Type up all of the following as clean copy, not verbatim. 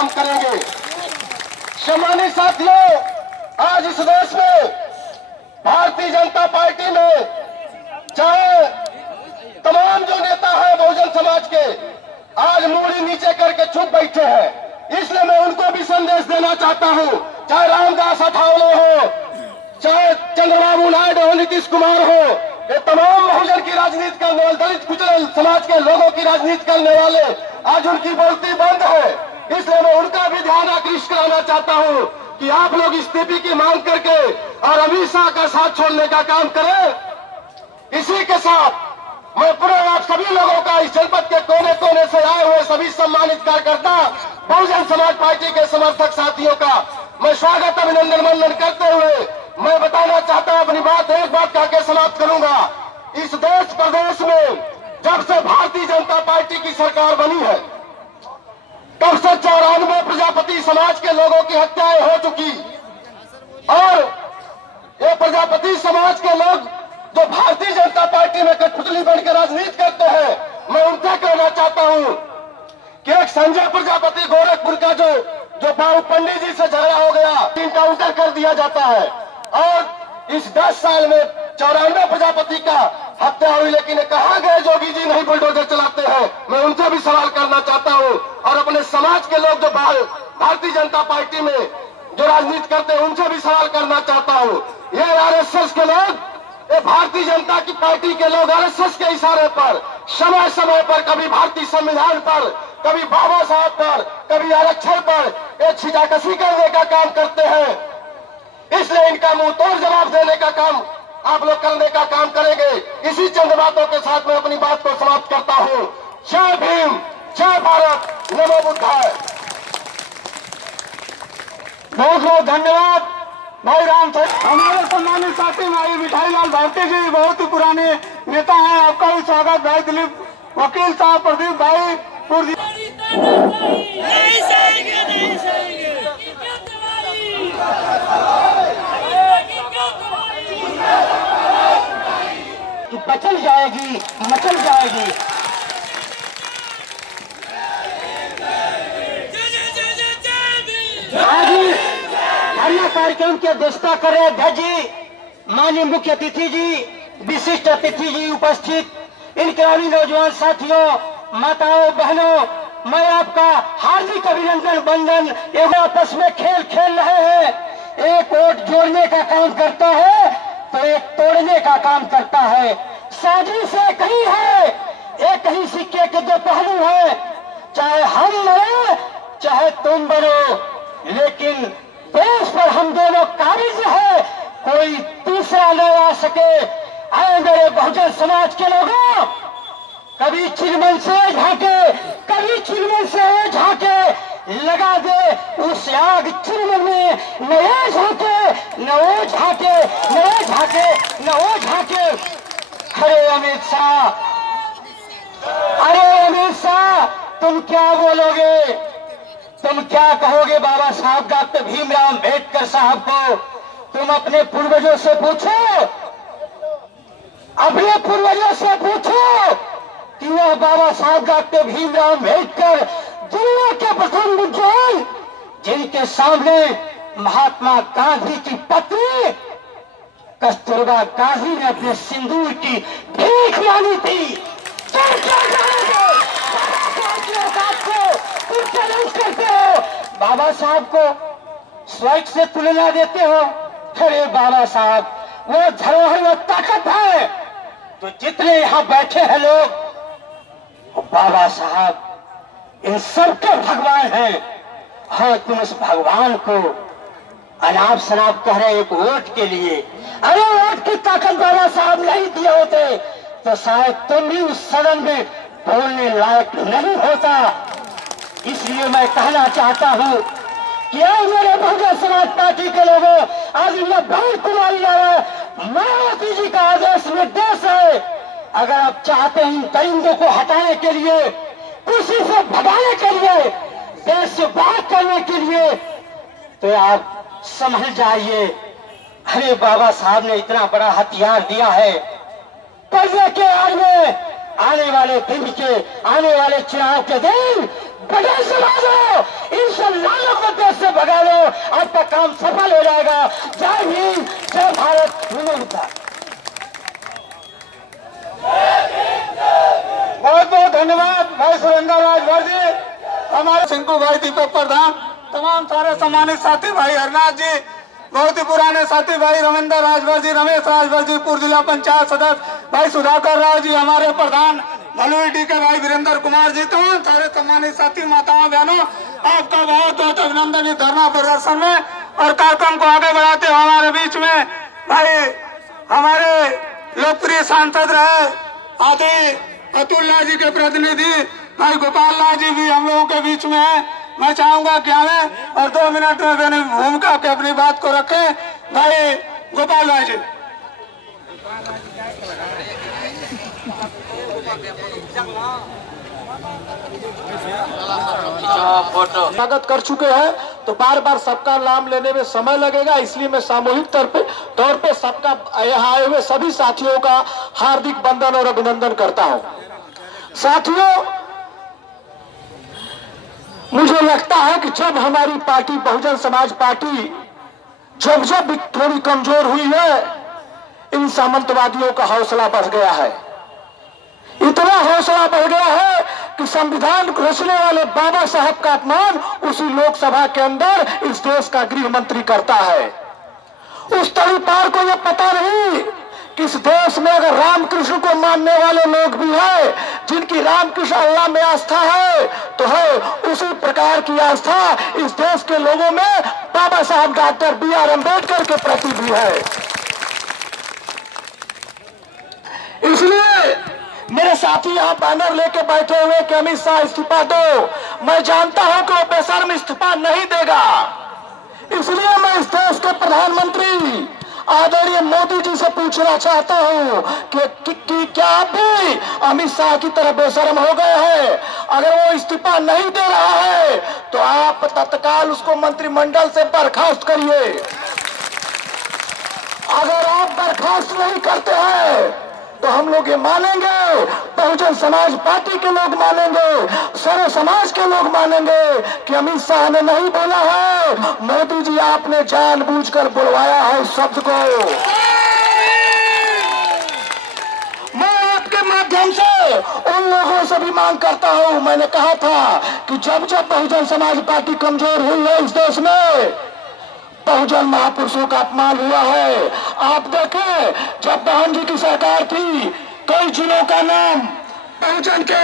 काम करेंगे। सम्मानित साथियों, आज इस देश में भारतीय जनता पार्टी में चाहे तमाम जो नेता हैं बहुजन समाज के, आज मूड़ी नीचे करके चुप बैठे हैं। इसलिए मैं उनको भी संदेश देना चाहता हूं, चाहे रामदास अठावले हो, चाहे चंद्रबाबू नायडू हो, नीतीश कुमार हो, ये तमाम बहुजन की राजनीति करने वाले, दलित पिछड़े समाज के लोगों की राजनीति करने वाले, आज उनकी बोलती बंद है। इसलिए मैं उनका भी ध्यान आकृष्ट कराना चाहता हूं कि आप लोग इस्तीफे की मांग करके और अमित शाह का साथ छोड़ने का काम करें। इसी के साथ मैं पूरे आप सभी लोगों का, इस जनपद के कोने कोने से आए हुए सभी सम्मानित कार्यकर्ता, बहुजन समाज पार्टी के समर्थक साथियों का मैं स्वागत अभिनंदन वंदन करते हुए मैं बताना चाहता हूं, अपनी बात एक बात कह के समाप्त करूंगा। इस देश प्रदेश में जब से भारतीय जनता पार्टी की सरकार बनी है, तब से 94 प्रजापति समाज के लोगों की हत्याएं हो चुकी, और ये प्रजापति समाज के लोग जो भारतीय जनता पार्टी में कठपुतली बनकर राजनीति करते हैं, मैं उनसे कहना चाहता हूं कि एक संजय प्रजापति गोरखपुर का जो बाबू पंडित जी से झगड़ा हो गया, इनकाउंटर कर दिया जाता है, और इस 10 साल में 94 प्रजापति का हत्या हुई, लेकिन कहां गए जोगी जी, नहीं बुलडोजर चलाते हैं। मैं उनसे भी सवाल करना चाहता हूं, और अपने समाज के लोग जो भारतीय जनता पार्टी में जो राजनीति करते हैं उनसे भी सवाल करना चाहता हूं। ये आरएसएस के लोग, ये भारतीय जनता की पार्टी के लोग आरएसएस के इशारे पर समय समय पर कभी भारतीय संविधान पर, कभी बाबा साहब पर, कभी आरक्षण पर ये छिटाकशी करने का काम करते हैं। इसलिए इनका मुंह तोड़ जवाब देने का काम आप लोग करने का काम करेंगे। इसी चंद बातों के साथ मैं अपनी बात को समाप्त करता हूं। जय भीम, जय भारत, नमो बुद्धाय। बहुत बहुत धन्यवाद भाई राम साहब। हमारे सम्मानित साथी भाई मिठाई लाल भारती जी बहुत ही पुराने नेता हैं, आपका भी स्वागत। भाई दिलीप वकील साहब, प्रदीप भाई पूर्व बचल जाएगी, मचल जाएगी। धरना कार्यक्रम की अध्यक्षता कर रहे अध्यक्ष जी, माननीय मुख्य अतिथि जी, विशिष्ट अतिथि जी उपस्थित, इनकलाबी नौजवान साथियों, माताओं बहनों, मैं आपका हार्दिक अभिनंदन वंदन। एक आपस में खेल खेल रहे हैं, एक वोट जोड़ने का काम करता है तो एक तोड़ने का काम करता है। साजिश एक ही है, एक ही सिक्के के दो पहलू है। चाहे हम बने चाहे तुम बनो, लेकिन देश पर हम दोनों काबिज है, कोई तीसरा न आ सके। आए मेरे बहुजन समाज के लोगों, कभी चिरमन से झांके, कभी चिरमन से झांके, लगा दे उस आग चिरमन में, न वो झांके न वो झांके, न वो झांके न वो झांके। अरे अमित शाह, अरे अमित शाह, तुम क्या बोलोगे, तुम क्या कहोगे बाबा साहब डॉक्टर भीमराव अम्बेडकर साहब को? तुम अपने पूर्वजों से पूछो, अपने पूर्वजों से पूछो कि वह बाबा साहब डॉक्टर भीमराव अम्बेडकर दुनिया के प्रथम बुद्धिमान, जिनके सामने महात्मा गांधी की पत्नी कस्तूरबा गांधी ने अपने सिंदूर की भीख मांगी थी, तुम क्या कहोगे? तुम चैलेंज करते हो, बाबा साहब को स्वर्ग से तुलना देते हो। अरे बाबा साहब, वो धरोहर में ताकत है, तो जितने यहाँ बैठे हैं लोग, बाबा साहब इन सबके भगवान हैं। हाँ, तुम उस भगवान को अनाप शनाप कह रहे एक वोट के लिए। अरे वोट की ताकत बाबा साहब नहीं दिए होते तो शायद तुम भी उस सदन में बोलने लायक नहीं होता। इसलिए मैं कहना चाहता हूँ कि आज मेरे बहुजन समाज पार्टी के लोगों, आज मैं बहुत कुमारी मायावती जी का आदेश निर्देश है, अगर आप चाहते हैं इन दरिंदों को हटाने के लिए, कुर्सी से भगाने के लिए, देश से बात करने के लिए, तो आप समझ जाइए। अरे बाबा साहब ने इतना बड़ा हथियार दिया है, कर्जे के आड़ में आने वाले दिन के, आने वाले चुनाव के दिन बड़े समाजों, इन सब लालों को देश से भगा लो, आपका काम सफल हो जाएगा। जय हिंद, जय भारत, विनम्रता। बहुत बहुत धन्यवाद भाई सुरेंद्र राजभर जी, हमारे सिंकू भाई, दीपक प्रधान, तमाम सारे सम्मानित साथी भाई हरनाथ जी, बहुत ही पुराने साथी भाई रविंद्र राजभर जी, रमेश राजभर जी, पूर्व जिला पंचायत सदस्य भाई सुधाकर राव जी, हमारे प्रधान भलुईडी के भाई वीरेंद्र कुमार जी, तमाम सारे सम्मानित साथी माताओं बहनों, आपका बहुत बहुत अभिनंदन है धरना प्रदर्शन में। और कार्यक्रम को आगे बढ़ाते हुए हमारे बीच में भाई हमारे लोकप्रिय सांसद रहे आदि अतुल्ला जी के प्रतिनिधि भाई गोपाल लाल जी भी हम लोगों के बीच में है। मैं चाहूंगा कि हमें और 2 मिनट में अपनी भूमिका के अपनी बात को रखें। भाई गोपाल भाई जी। स्वागत कर चुके हैं, तो बार बार सबका नाम लेने में समय लगेगा, इसलिए मैं सामूहिक तौर पे सबका यहाँ आए हुए सभी साथियों का हार्दिक वंदन और अभिनंदन करता हूँ। साथियों, मुझे लगता है कि जब हमारी पार्टी बहुजन समाज पार्टी जब थोड़ी कमजोर हुई है, इन सामंतवादियों का हौसला बढ़ गया है। इतना हौसला बढ़ गया है कि संविधान रचने वाले बाबा साहब का अपमान उसी लोकसभा के अंदर इस देश का गृह मंत्री करता है। उस तड़ी पार को यह पता नहीं कि इस देश में अगर रामकृष्ण को मानने वाले लोग भी हैं, जिनकी रामकृष्ण अल्लाह में आस्था है, तो है उसी प्रकार की आस्था इस देश के लोगों में बाबा साहब डॉक्टर B.R. अम्बेडकर के प्रति भी है। इसलिए मेरे साथी यहाँ बैनर लेके बैठे हुए कि अमित शाह इस्तीफा दो, मैं जानता हूं कि वो बेशर्म इस्तीफा नहीं देगा। इसलिए मैं इस देश के प्रधानमंत्री आदरणीय मोदी जी से पूछना चाहता हूं कि क्या आप भी अमित शाह की तरह बेशर्म हो गए हैं? अगर वो इस्तीफा नहीं दे रहा है तो आप तत्काल उसको मंत्रिमंडल से बर्खास्त करिए। अगर आप बर्खास्त नहीं करते हैं तो हम लोग ये मानेंगे, बहुजन समाज पार्टी के लोग मानेंगे, सर्व समाज के लोग मानेंगे कि अमित शाह ने नहीं बोला है, मोदी जी आपने जानबूझकर बुलवाया है इस शब्द को। मैं आपके माध्यम से उन लोगों से भी मांग करता हूं, मैंने कहा था कि जब बहुजन समाज पार्टी कमजोर हुई है इस देश में, बहुजन महापुरुषों का अपमान हुआ है। आप देखें, जब बहन जी की सरकार थी, कई जिलों का नाम बहुजन के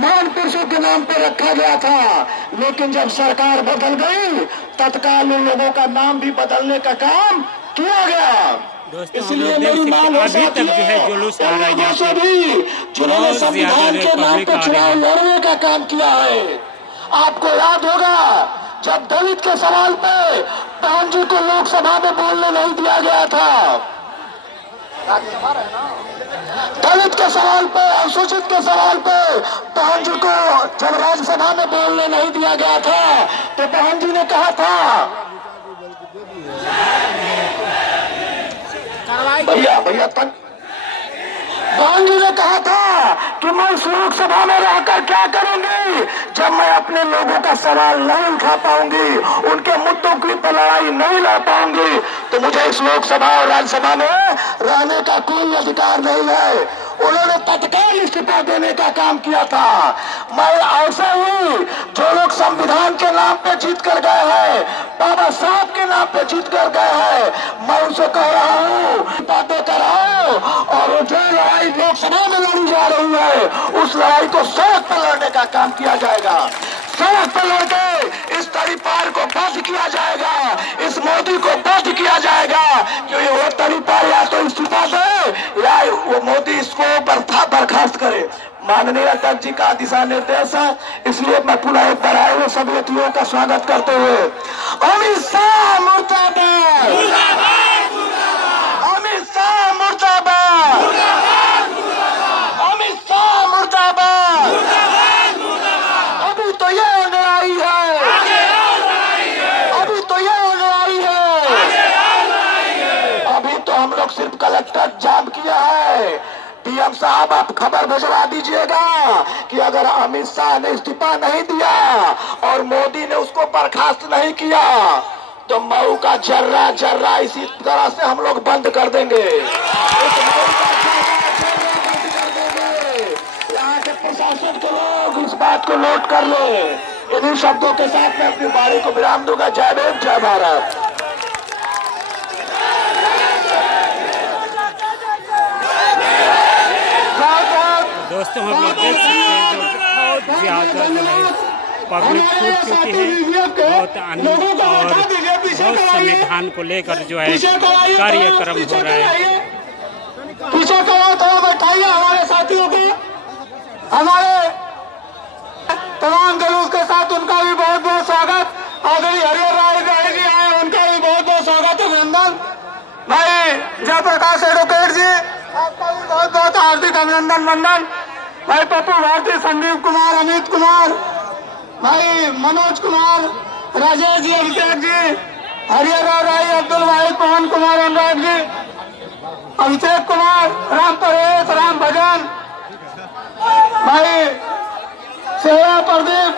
महान पुरुषों के नाम पे रखा गया था, लेकिन जब सरकार बदल गई, तत्काल उन लोगों का नाम भी बदलने का काम किया गया। इसलिए मेरी मांग है जिन्होंने संविधान के नाम पे चुनाव लड़ने का काम किया है। आपको याद होगा जब दलित के सवाल पे बहन जी को लोकसभा में बोलने नहीं दिया गया था, दलित के सवाल पे, अनुसूचित के सवाल पे बहन जी को जब राज्यसभा में बोलने नहीं दिया गया था, तो बहन जी ने कहा था, भैया तक बहन जी ने कहा था कि मैं इस लोकसभा में रहकर क्या करूंगी जब मैं अपने लोगों का सवाल नहीं उठा पाऊंगी, उनके मुद्दों की लड़ाई नहीं लड़ पाऊंगी, तो मुझे इस लोकसभा और राज्यसभा में रहने का कोई अधिकार नहीं है। उन्होंने तत्काल इस्तीफा देने का काम किया था। मैं ऐसे ही जो लोग संविधान के नाम पे जीत कर गए हैं, बाबा साहब के नाम पे जीत कर गए हैं, मैं उनसे कह रहा हूँ बातें कर रहा हूँ, और जो लड़ाई लोकसभा में लड़ी जा रही है उस लड़ाई को सड़क पर लड़ने का काम किया जाएगा। सड़क पर लड़के इस तड़ी पार को बंद किया जाएगा, इस मोदी को बंद किया जाएगा, क्योंकि वो तड़ी पार या तो इस्तीफा दे या वो मोदी इसको बर्खास्त करे। माननीय अध्यक्ष जी का दिशा निर्देश है, इसलिए मैं पुनः एक बार आए हुए सभी अतिथियों का स्वागत करते हुए अमित शाह मुर्दाबाद, अमित शाह मुर्दाबाद, अमित शाह मुर्दाबाद। अभी तो ये लड़ाई है, अभी तो ये लड़ाई है, अभी तो हम लोग सिर्फ कलेक्टर जाम किया है, डीएम साहब आप खबर भिजवा दीजिएगा कि अगर अमित शाह ने इस्तीफा नहीं दिया और मोदी ने उसको बर्खास्त नहीं किया तो मऊ का जर्रा जर्रा इसी तरह से हम लोग बंद कर देंगे। इस मऊ का जर्रा बंद कर देंगे। यहाँ के प्रशासन के लोग इस बात को नोट कर लो। इन्हीं शब्दों के साथ मैं अपनी बारी को विराम दूंगा। जय भीम, जय भारत। दोस्तों हम लोग देख सकते हैं जो बहुत ज्यादा जो है पब्लिक छूट चुकी है, बहुत आनंद और बहुत संविधान को लेकर जो है कार्यक्रम हो रहा है। पीछे करो थोड़ा बैठाइए हमारे साथियों को। हमारे तमाम जुलूस के साथ उनका भी बहुत बहुत स्वागत। आदरणीय हरिहर राय जी आए, उनका भी बहुत बहुत स्वागत, अभिनंदन। भाई जयप्रकाश एडवोकेट जी, आपका भी बहुत बहुत हार्दिक अभिनंदन वंदन। भाई पप्पू भारती, संदीप कुमार, अमित कुमार, भाई मनोज कुमार, राजेश जी, अभिषेक जी, हरिहर राय, अब्दुल वाहिद, पवन कुमार, अनुराग जी, अभिषेक कुमार, राम परेश, राम भजन, भाई सेवा प्रदीप,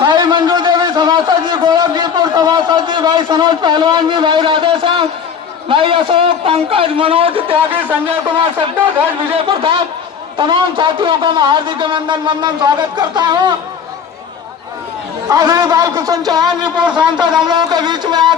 भाई मंजू देवी सभासद जी, गोरखजीपुर सभासद जी, भाई सनोज पहलवान जी, भाई राधेश्याम, भाई अशोक, पंकज, मनोज त्यागी, संजय कुमार सड्डा, ध्वज विजय प्रताप, तमाम साथियों का मैं हार्दिक अभिनंदन वंदन स्वागत करता हूँ। आदरणीय बालकृष्ण चौहान जी पूर्व सांसद हम लोगों के बीच में आ